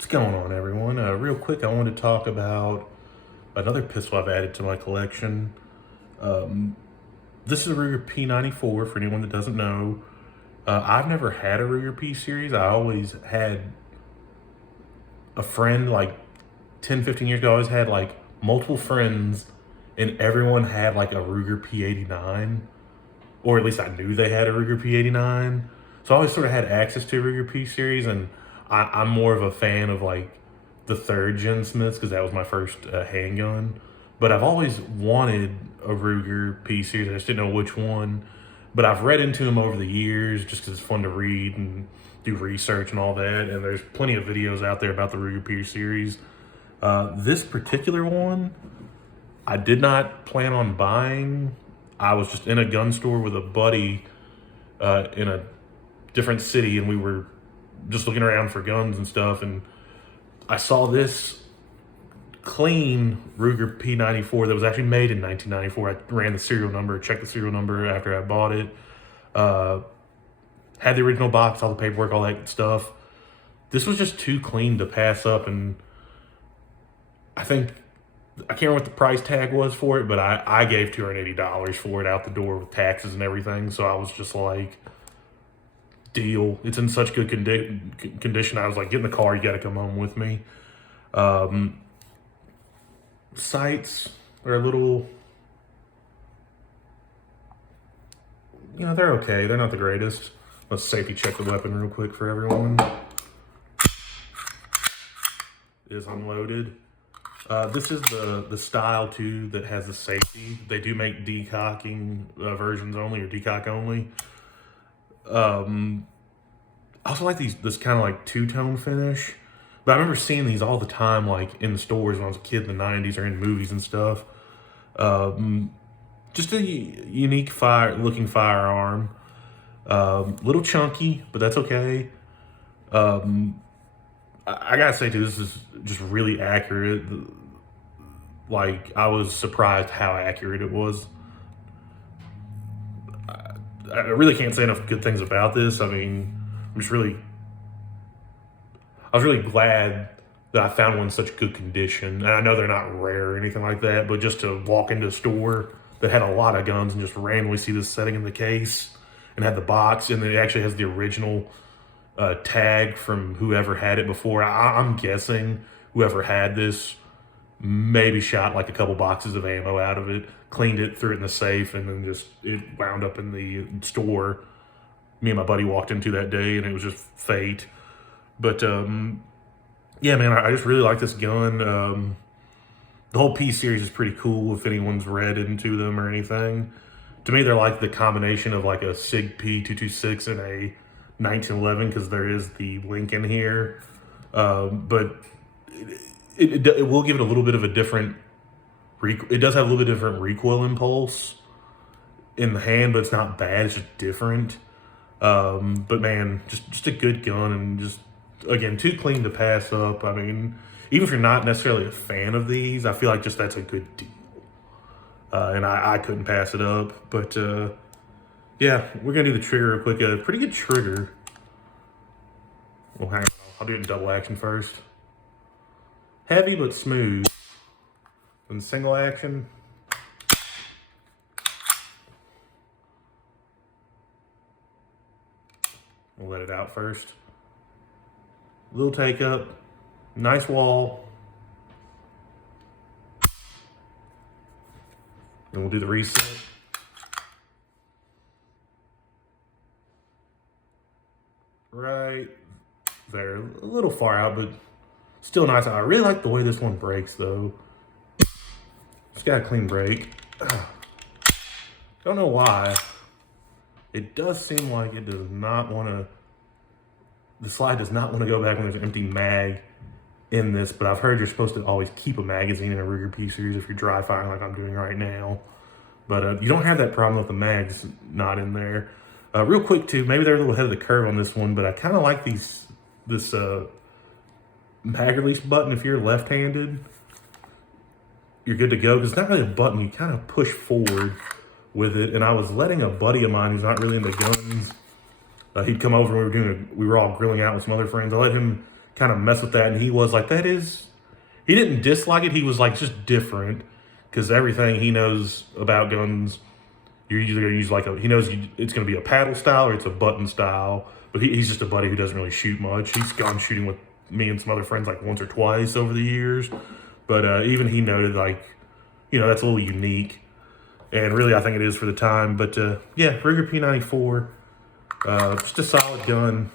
What's going on, everyone? Real quick, I wanted to talk about another pistol I've added to my collection. This is a Ruger P94 for anyone that doesn't know. I've never had a Ruger P series. I always had a friend like 10, 15 years ago. I always had like multiple friends and everyone had like a Ruger P89, or at least I knew they had a Ruger P89. So I always sort of had access to a Ruger P series, and I'm more of a fan of like the third gen Smiths because that was my first handgun. But I've always wanted a Ruger P series. I just didn't know which one. But I've read into them over the years just because it's fun to read and do research and all that. And there's plenty of videos out there about the Ruger P series. This particular one, I did not plan on buying. I was just in a gun store with a buddy in a different city, and we were just looking around for guns and stuff, and I saw this clean Ruger P94 that was actually made in 1994. I ran the serial number, checked the serial number after I bought it. Had the original box, all the paperwork, all that stuff. This was just too clean to pass up, and I can't remember what the price tag was for it, but I gave $280 for it out the door with taxes and everything. So I was just like, deal. It's in such good condition. I was like, get in the car, you got to come home with me. Sights are a little, they're okay. They're not the greatest. Let's safety check the weapon real quick for everyone. It is unloaded. This is the style too that has the safety. They do make decocking versions only, or decock only. I also like this kind of like two-tone finish, but I remember seeing these all the time, like in the stores when I was a kid in the 90s or in movies and stuff. Just a unique looking firearm. Little chunky, but that's okay. I gotta say too, this is just really accurate. Like, I was surprised how accurate it was. I really can't say enough good things about this. I mean, I was really glad that I found one in such good condition. And I know they're not rare or anything like that, but just to walk into a store that had a lot of guns and just randomly see this setting in the case and had the box, and then it actually has the original tag from whoever had it before. I'm guessing whoever had this maybe shot like a couple boxes of ammo out of it, cleaned it, threw it in the safe, and then just it wound up in the store me and my buddy walked into that day, and it was just fate. But yeah, man, I just really like this gun. The whole P series is pretty cool if anyone's read into them or anything. To me, they're like the combination of like a SIG P226 and a 1911, because there is the link in here. But it will give it a little bit of a different, it does have a little bit different recoil impulse in the hand, but it's not bad, it's just different. But man, just a good gun, and just, again, too clean to pass up. I mean, even if you're not necessarily a fan of these, I feel like just that's a good deal. And I couldn't pass it up. But yeah, we're gonna do the trigger real quick. A pretty good trigger. Well, hang on, I'll do it in double action first. Heavy but smooth. And single action. We'll let it out first. Little take up. Nice wall. Then we'll do the reset. Right there. A little far out, but still nice. I really like the way this one breaks, though. It's got a clean break. Don't know why. It does seem like it does not want to, the slide does not want to go back when there's an empty mag in this, but I've heard you're supposed to always keep a magazine in a Ruger P series if you're dry firing like I'm doing right now. But you don't have that problem with the mags not in there. Real quick too, maybe they're a little ahead of the curve on this one, but I kind of like this mag release button. If you're left-handed, you're good to go, because it's not really a button, you kind of push forward with it. And I was letting a buddy of mine who's not really into guns, he'd come over and we were all grilling out with some other friends. I let him kind of mess with that. And he was like, he didn't dislike it. He was like, just different, because everything he knows about guns, you're usually going to use like he knows it's going to be a paddle style or it's a button style. But he's just a buddy who doesn't really shoot much. He's gone shooting with me and some other friends like once or twice over the years. But even he noted, like, that's a little unique. And really, I think it is for the time. But yeah, Ruger P94, just a solid gun.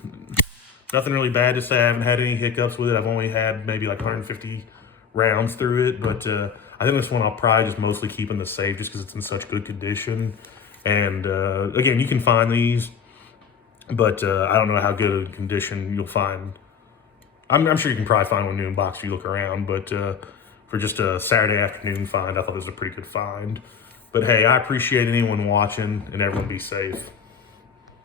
Nothing really bad to say. I haven't had any hiccups with it. I've only had maybe like 150 rounds through it. But I think this one I'll probably just mostly keep in the safe just because it's in such good condition. And again, you can find these, but I don't know how good a condition you'll find. I'm sure you can probably find one new in box if you look around, but for just a Saturday afternoon find, I thought this was a pretty good find. But hey, I appreciate anyone watching, and everyone be safe.